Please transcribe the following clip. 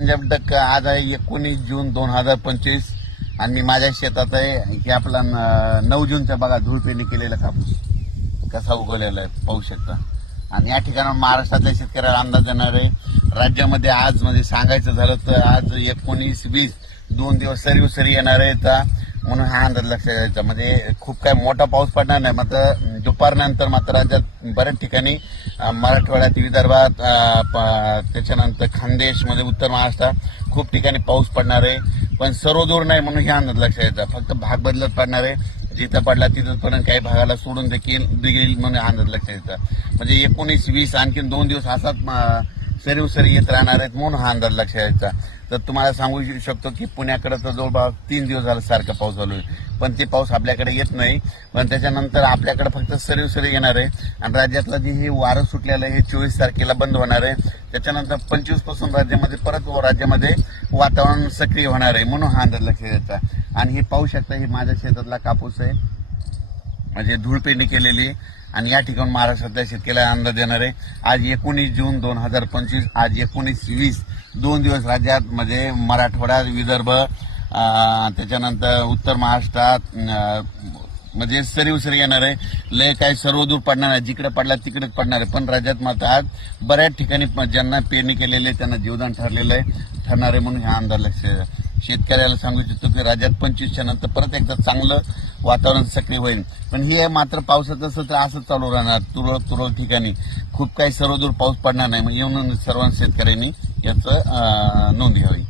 Punjab duck आज आहे एकोणीस जून दोन हजार पंचवीस. आणि मी माझ्या शेतात आहे की आपला न- नऊ जूनचा बघा धूळपेरणी केलेला कापूस. कसा उगवलेला आहे पाहू शकता. आणि या ठिकाणावर महाराष्ट्रातल्या शेतकऱ्याला अंदाज देणार आहे राज्यामध्ये आज म्हणजे सांगायचं झालं तर आज एकोणीस वीस दोन दिवस सरी उसरी येणार आहे म्हणून हा अंदाज लक्षात घ्यायचा. म्हणजे खूप काय मोठा पाऊस पडणार नाही. मात्र दुपारनंतर मात्र राज्यात बऱ्याच ठिकाणी मराठवाड्यात विदर्भात प- त्याच्यानंतर खानदेशमध्ये म्हणजे उत्तर महाराष्ट्रात खूप ठिकाणी पाऊस पडणार आहे. पण सर्वदूर नाही म्हणून हा अंदाज लक्षात घ्यायचा. फक्त भाग बदलत पडणार आहे. जिथं पडला तिथं पण काही भागाला सोडून देखील देईल म्हणून अंदाज लक्षात घ्यायचा. म्हणजे एकोणीस वीस आणखीन दोन दिवस असाच अं, उसरी येत राहणार आहेत म्हणून हा अंदाज लक्षात यायचा. तर तुम्हाला सांगू शकतो की पुण्याकडे तर जवळपास तीन दिवस झाला सारखा पाऊस चालू आहे. पण ते पाऊस आपल्याकडे येत नाही. पण त्याच्यानंतर आपल्याकडे फक्त सरीवसरी येणार आहे. आणि राज्यातलं जे हे वारं सुटलेलं आहे हे चोवीस तारखेला बंद होणार आहे. त्याच्यानंतर पंचवीसपासून राज्यामध्ये परत राज्यामध्ये वातावरण सक्रिय होणार आहे म्हणून हा अंदाज लक्षात यायचा. आणि हे पाहू शकता हे माझ्या शेतातला कापूस आहे. म्हणजे धूळपेंडी केलेली आणि या ठिकाणी महाराष्ट्रातल्या शेतकऱ्याला अंदाज देणार आहे. आज एकोणीस जून दोन हजार पंचवीस आज एकोणीस वीस दोन दिवस राज्यात म्हणजे मराठवाडा विदर्भ त्याच्यानंतर उत्तर महाराष्ट्रात म्हणजे सरीव सरी येणार आहे. लय काय सर्वदूर पडणार आहे जिकडे पडला तिकडेच पडणार आहे. पण राज्यात मात्र आज बऱ्याच ठिकाणी ज्यांना पेरणी केलेली आहे त्यांना जीवदान ठरलेलं आहे ठरणार आहे म्हणून हा अंदाज शेतकऱ्याला सांगू इच्छितो की राज्यात पंचवीसच्या नंतर परत एकदा चांगलं वातावरण सक्रिय होईल. पण हे मात्र पावसाचं सत्र असंच चालू राहणार तुरळक तुरळक ठिकाणी. खूप काही सर्वदूर पाऊस पडणार नाही मग म्हणून सर्व शेतकऱ्यांनी याचं नोंद घ्यावी